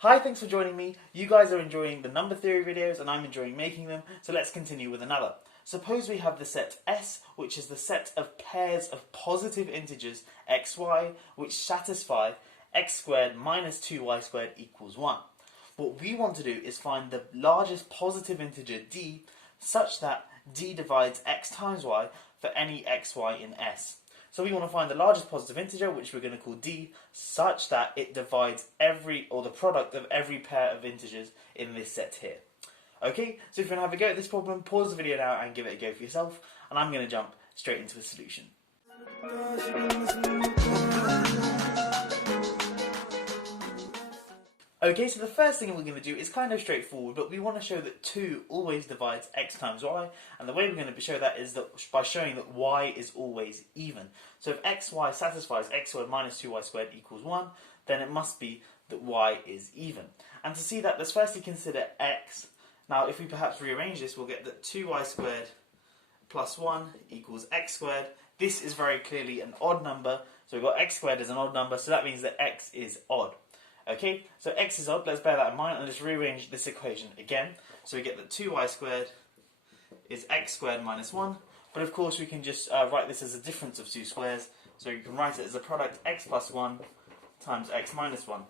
Hi, thanks for joining me. You guys are enjoying the number theory videos and I'm enjoying making them, so let's continue with another. Suppose we have the set S, which is the set of pairs of positive integers xy, which satisfy x squared minus 2y squared equals 1. What we want to do is find the largest positive integer d such that d divides x times y for any xy in S. So we want to find the largest positive integer, which we're going to call d, such that it divides the product of every pair of integers in this set here. Okay, so if you want to have a go at this problem, pause the video now and give it a go for yourself, and I'm going to jump straight into the solution. Okay, so the first thing we're going to do is kind of straightforward, but we want to show that 2 always divides x times y, and the way we're going to show that is by showing that y is always even. So if xy satisfies x squared minus 2y squared equals 1, then it must be that y is even. And to see that, let's firstly consider x. Now if we perhaps rearrange this, we'll get that 2y squared plus 1 equals x squared. This is very clearly an odd number, so we've got x squared as an odd number, so that means that x is odd. Okay, so x is odd, let's bear that in mind and let's rearrange this equation again. So we get that 2y squared is x squared minus 1, but of course we can just write this as a difference of two squares, so you can write it as a product x plus 1 times x minus 1.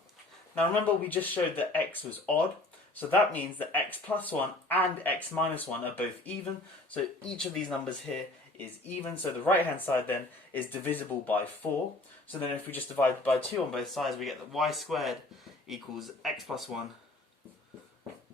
Now remember, we just showed that x was odd, so that means that x plus 1 and x minus 1 are both even, so each of these numbers here is even, so the right hand side then is divisible by 4. So then if we just divide by 2 on both sides, we get that y squared equals x plus 1,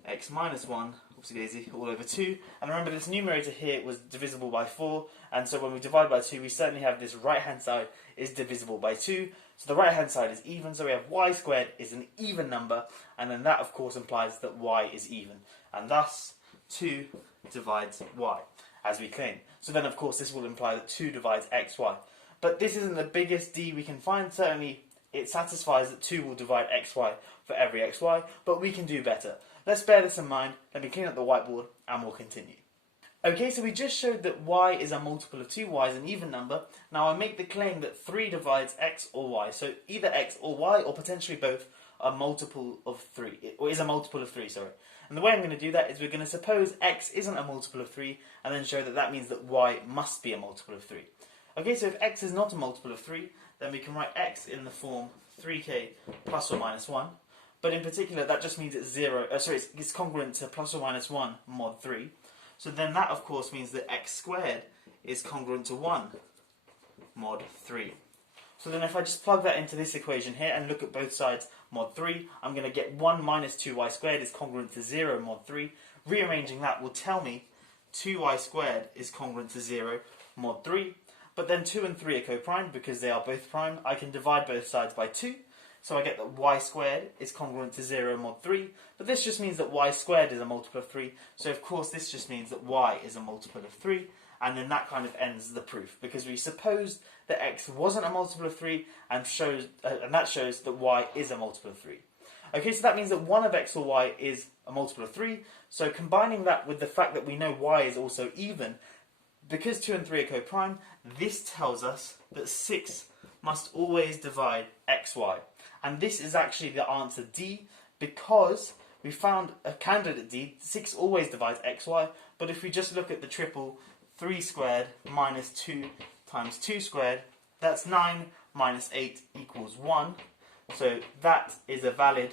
x minus 1, oopsie daisy, all over 2. And remember, this numerator here was divisible by 4, and so when we divide by 2, we certainly have this right hand side is divisible by 2. So the right hand side is even, so we have y squared is an even number, and then that of course implies that y is even. And thus, 2 divides y, as we claim. So then of course this will imply that 2 divides xy. But this isn't the biggest d we can find. Certainly it satisfies that 2 will divide xy for every xy, but we can do better. Let's bear this in mind. Let me clean up the whiteboard and we'll continue. Okay, so we just showed that y is a multiple of 2, y is an even number. Now I make the claim that 3 divides x or y. So either x or y, or potentially both, are multiple of 3, or is a multiple of 3, sorry. And the way I'm going to do that is we're going to suppose x isn't a multiple of 3, and then show that that means that y must be a multiple of 3. Okay, so if x is not a multiple of 3, then we can write x in the form 3k plus or minus 1. But in particular, that just means it's it's congruent to plus or minus 1 mod 3. So then that, of course, means that x squared is congruent to 1 mod 3. So then if I just plug that into this equation here and look at both sides mod 3, I'm going to get 1 minus 2y squared is congruent to 0 mod 3. Rearranging that will tell me 2y squared is congruent to 0 mod 3. But then 2 and 3 are co-primed because they are both prime. I can divide both sides by 2. So I get that y squared is congruent to 0 mod 3. But this just means that y squared is a multiple of 3. So of course this just means that y is a multiple of 3. And then that kind of ends the proof, because we supposed that x wasn't a multiple of 3, and that shows that y is a multiple of 3. Okay, so that means that one of x or y is a multiple of 3. So combining that with the fact that we know y is also even, because 2 and 3 are co-prime, this tells us that 6 must always divide xy. And this is actually the answer D, because we found a candidate D. 6 always divides xy, but if we just look at the triple 3 squared minus 2 times 2 squared, that's 9 minus 8 equals 1. So that is a valid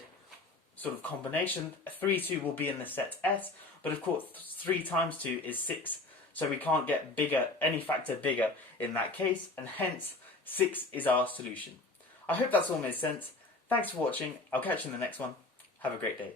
sort of combination. 3, 2 will be in the set S, but of course 3 times 2 is 6. So we can't get any factor bigger in that case, and hence 6 is our solution. I hope that's all made sense. Thanks for watching. I'll catch you in the next one. Have a great day.